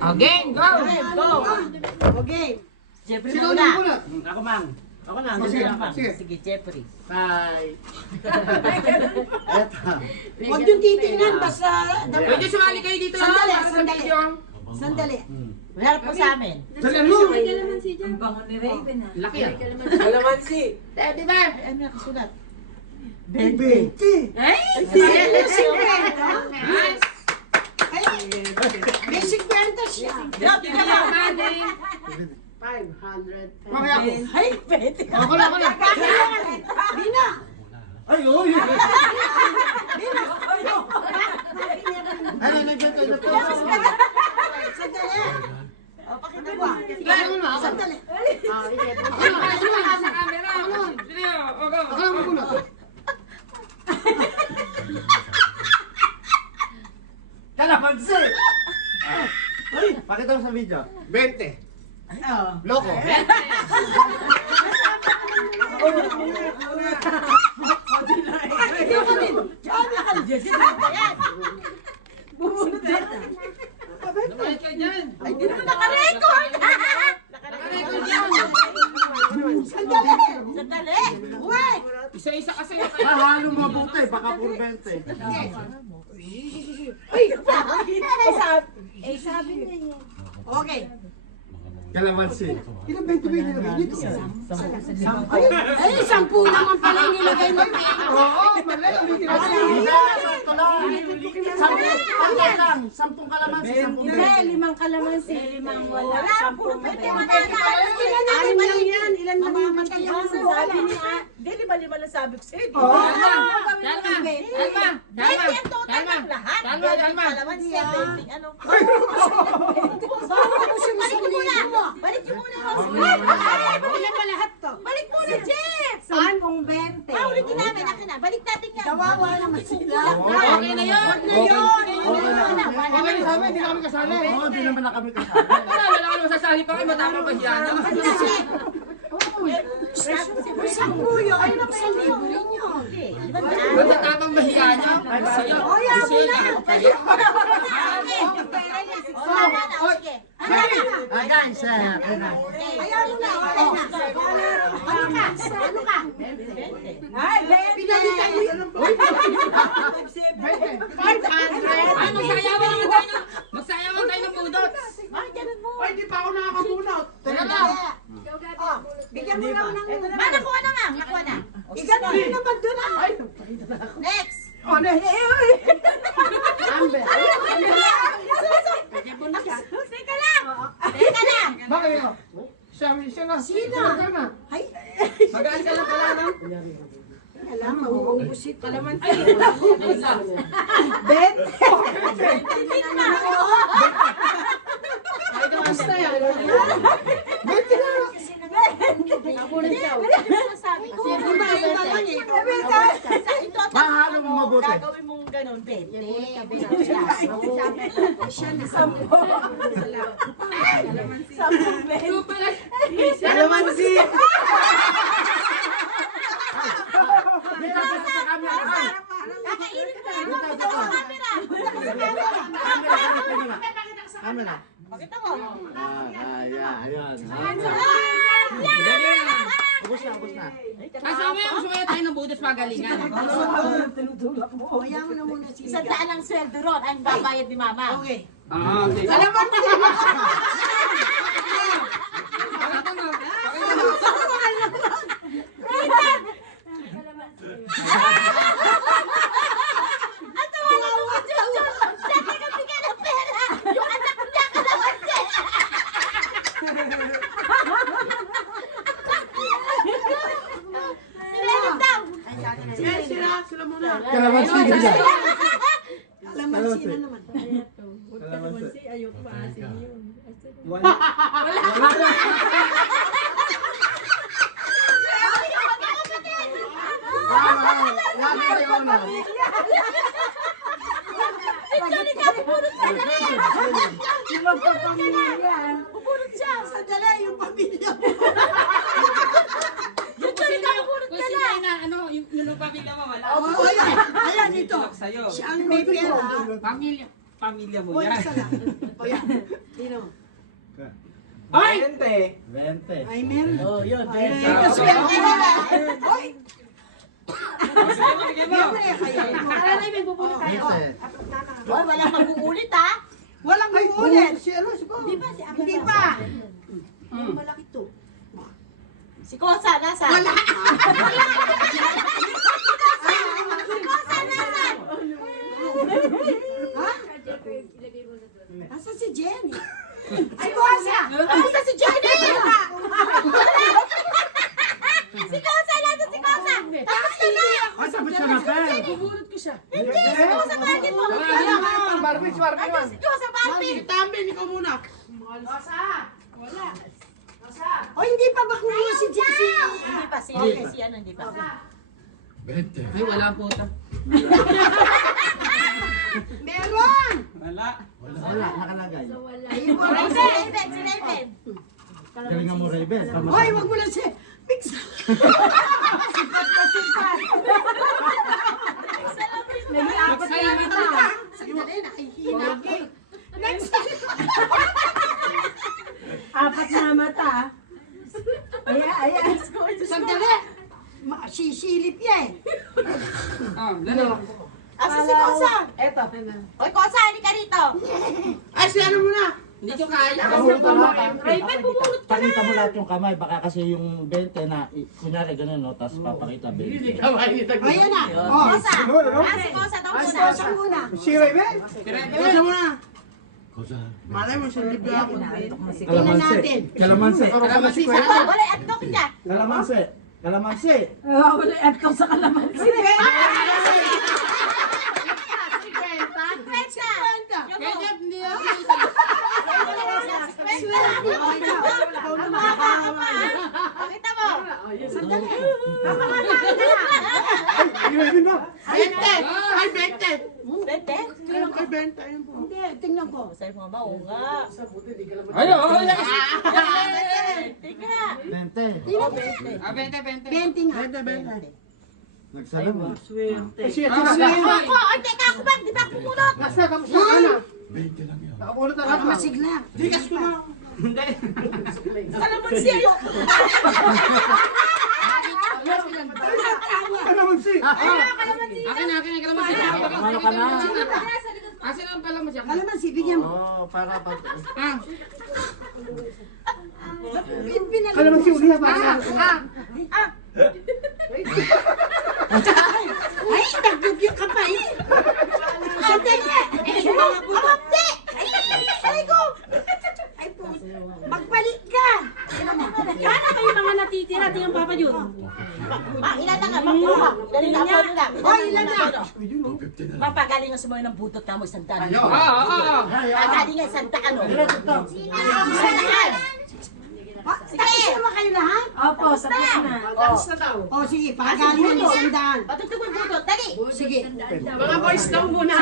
Again, go! Go! Okay. Jeffrey Sino muna. muna? Ako mang. Ako na. Sige, sige. Sige, Jeffrey. Bye. Huwag yung titingnan, basta... Pwede sumali kayo dito. Sandali, para sa sandali. video. Sandali. Harap mo sa amin. Dali mo! Ang bango ni Raven ah. Laki ah. Kalamansi. Di ba? Ano nakasulat? 20! Ay! Nice! Ay, may 50 siya. Grabe ka ba? 500. Mamaya ako. Ay, pwede ka. Ako na. Di na. Ay, oy! Di na. Ay, nagbiento na to. Sandali. O, pakita mo. Ano na? Sandali. Ano ka sa camera? Sige, o go. Ako lang muna. Kalamansi! Ay, pakita mo sa video. 20. Oo. Loko. Lumayas kayo dyan. Ay, di naman nakarecord! Nakarecord yan. Sandali! Sandali! Uy! Isa-isa kasi. Halong mabuti, baka puro 20. Sabi niya yun. Okay. Kalamansi. Ilang 20 ba yung nilagay dito? Ay, 10 naman pala yung nilagay mo. Oo, mali. Sampung kalamansi, 10 Hindi, 5 kalamansi, 5 wala. 10 Pwede mo. mo na Anim lang yan. Ilan mo mamatay yan? Sabi niya. Hindi, 5 lang sabi ko sa'yo. Dalma. Hindi ang total ng lahat. Dalma. Kalamansi, ano. Balik mo muna. Balik mo muna. Ilan pa lahat to? Balik muna, Jeff. 10, 20. Ulitin namin. Akin na. Balik natin yan. Kawawa naman sila. Okay na yun. Okay na sa amin, hindi na kami kasali. Oo, di naman na kami kasama. Wala ka naman sasali pa kayo. Matapang ba siya? Sampu yun. Ay, naman yung libo yun. Matatapang ba siya niya? Oy, ako na. Guys, Ayaw mo na. Okay na. Ano ka? Ay, Pinalitan mo yun. 500. Ay, magsayawan naman tayo ng... Magsayawan tayo ng budot. Ay, ganun mo. Ay, di pa ako nakakabunot. Teka lang. Bigyan mo na ng... Nakuha na nga. Nakuha na. Igano mo naman doon ah. Next. Teka lang. Teka lang. Bakit yun? Siya na. Sino? Ay. Magaan ka lang pala, no? Alam, mauubusit. Kalamansi. Bet. Tingnan na ako. Ay, kamusta yan? Nakulit daw. Sabi ko, mahalo mo mabuti. gagawin mong ganun, 20. Ito pala. Kalamansi! Dito sa camera. Kakainin ko yan. Pakita mo sa camera. Camera. Pakita mo. Ayan. Ubus na. Kasama yung sumayo tayo ng budot pagalingan. Kaya mo na muna siya. Isang daan ang sweldo ron ang babayad ni Mama. Okay. Ah, okay. Kalamansi! Pakita mo. Pakita mo. Ang tawa na mo, Jojo! Sabi ka bigyan ng pera! Yung anak niya kalamansi! Silenit daw! Sila muna. Kalamansi. Kalamansi na naman. Kalamansi, ayoko pa asin yun. Lagi kayo na. Actually, kapupulot ka na rin! Yung magpapamilya. Pupulot siya! Sandali, yung pamilya mo! Actually, kapupulot ka na. Na, ano, yung pamilya mo wala. Oo, ayan ito. Sa'yo. Siya ang may pera. Pamilya mo O, yan. isa lang. O, yan. Ay! 20. Ay, meron. Oh, yun. Ay, Yes. swerte na. Hoy! Sige mo. Alalay, may bubulot tayo. 20. Hoy, walang mag-uulit ha. Walang mag-uulit. Si ano, si Pao. Hindi pa, si Hindi pa. Malaki to. Si Kosa, nasaan? Wala. Si Kosa, nasaan? Ha? Asa si Jenny? Si Kosa! Asa si Jenny? Si Kosa, nasa si Kosa! Tapos ka na! Ay, sabi siya na, Pel. Bubulot ko siya. Hindi, si Kosa, bakit mo? Barbie, si Barbie. Ano si Kosa, bakit? Tambin, ikaw muna. O, hindi pa ba kumuha si Jenny? Hindi pa, si ano, hindi pa. 20. Ay, wala po ta. Meron! Wala. Wala, nakalagay. Ayun mo, Raven, si Raven. Galingan mo, Raven. Hoy, wag mo lang si Mix. Magsaya kita. Sandali, nakihina ako. Next. Apat na mata. Ayan. Sandali. Sisilip yan. Ah, dali. Asa si Kosa? Eto. Hoy, Kosa, hindi ka rito. Ay, si ano muna? Hindi ko kaya. Raven, bubulot ka na. Pakita mo lahat yung kamay, baka kasi yung 20 na, kunyari ganun, no? Tapos papakita 20. Ayan na. Kosa. Si Kosa daw muna. Si Kosa muna. Si Raven. Kosa muna. Kosa. Malay mo, silip ako. Tingnan natin. Kalamansi. Kalamansi sa Oh, wala, atok niya. Kalamansi. Kalamansi. Wala yung atong sa kalamansi. Kaya hindi ako. Pakita mo. Sandali. Si Raven na. 20! Ay, 20! Bente? Kailan kay 20? Ayun po. Hindi, tingnan ko. Sa'yo mga ba? Oo nga. Ay, oo. Tingnan. 20. Ah, 20. 20 nga. 20. Nagsalam mo. Swerte. Si Ah, Ate wala. Nasa. Ako, ay, teka ako ba? Di ba ako pulot? Nasa, kamusta ka na? 20 lang yun. Nakapulot na ka. Masigla. Digas ko na. Hindi. Kalamansi ayo. Kalamansi. Akin na, kalamansi. Ano ka na? Asin ang kalamansi. Kalamansi, bigyan mo. Oo, para pag... Ah, Kalamansi uli ha. Ay, nagdugyo ka pa eh. Sandali. Amapti. Ay, ko. Ay, po. Magbalik ka. Kana kayo mga natitira, tingnan Papa Jun. Ilan na nga, magkuha. Ilan na nga. Oh, ilan na. Papagaling nga sumayo ng butot na mo isang daan. oo. Pagaling nga isang daan, no? Isang daan. Tapos naman kayo lahat? Opo, tapos na. Tapos na daw. O, sige, pagaling mo ng sandaan. Patugtog yung butot, dali! Sige. Mga boys daw muna.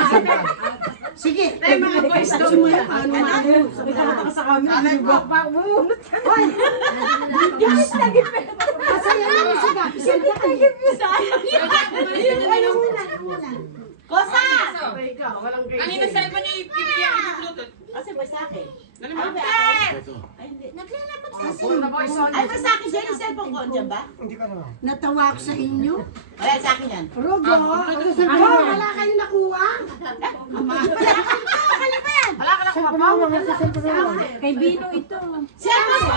Sige. Mga boys daw muna. Paano maano? Sabi ka na sa kami. Bumulot ka. Hoy! Masaya naman sa gabi. Sandaan. Ay, muna. Kosa! Kanina sa iba niyo ibigyan ang Bluetooth. Kasi ba sa akin? Dali mo. Ay, hindi. Naglalamat kasi. Ay, ba sa akin dyan yung cellphone ko? Dyan ba? Hindi ka na. Natawa ako sa inyo. Wala sa akin yan. Rogo. Wala kayo nakuha. Kay Bino ito. Cellphone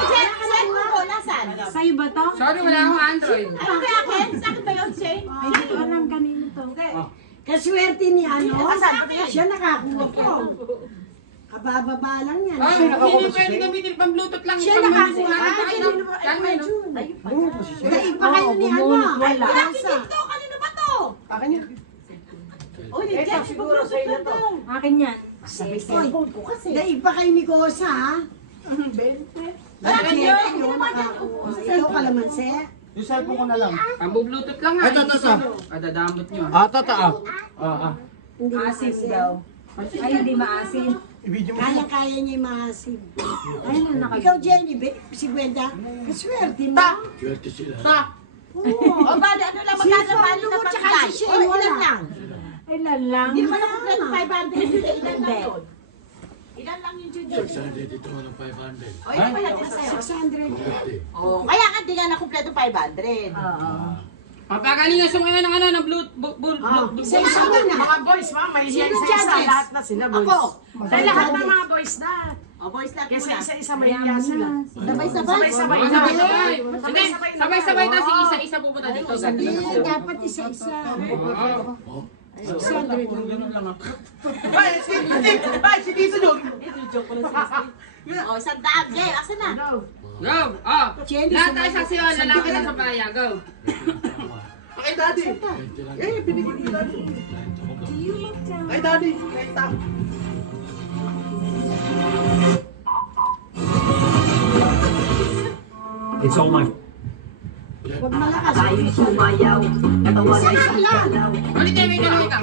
ko, nasan? Sa'yo ba to? Sorry, wala akong Android. Ano kaya akin? Sa akin ba yun, Shane? Hindi ko alam kanino to. Kaswerte ni ano. Siya nakakuha ko. Kabababa lang yan. Ah, hindi pwede gamitin pang Bluetooth lang. Siya Pang nakakuha. Bluetooth lang tayo. Yan, may Daig pa kayo ni ano. Ay, Akin Kosa. dito, kanino ba to? Akin yan. Uy, hindi dyan. Siguro sa'yo na to. Akin yan. Daig pa kayo ni Kosa, ha? Akin Siya yun. kayo nakakuha. Ikaw kalamansi. Yung cellphone ko na lang. Pang Bluetooth lang nga. Ito. Ah, dadamot nyo. Hindi Asin maasim. daw. Ay, hindi maasin. I-video mo. Kaya-kaya niya yung maasim. Ay, nakag... Ikaw, Jenny, si Gwenda, kaswerte mo. Swerte sila. O, bali, ano lang, Si magkano bali Falo, na tsaka pagkain? si Shane, O, ilan wala. lang? Ilan lang? Hindi naman ako 500. Ilan lang yun? Ilan lang yung Judy? Dito mo ng 500. O, ilan ba natin sa'yo? 50. Oh, kaya ka di nga na kumpleto 500. Papagalingan sa ngayon ng ano, ng blue, Isa-isa mo na. Mga boys, ma, may isa-isa. Lahat na sila, boys. Ako. Dahil lahat ng mga boys na. O, boys lang Kasi muna. isa-isa may iya sila. Sabay-sabay. Sabay-sabay. Sabay-sabay. Hindi, sabay-sabay tayo si isa-isa pupunta dito. Dapat isa-isa. Si Tito Jog. O, isang daan. Jay, asa na? Go! Oh! Lahat tayo saksiyon, lalaki na sa baya. Go! Kay Daddy. Binigyan ni Daddy. Kay Daddy. Kay Tam. It's all my Huwag malakas. Sumayaw. Katawan ay Isa lang. Ulit tayo may ganun kita.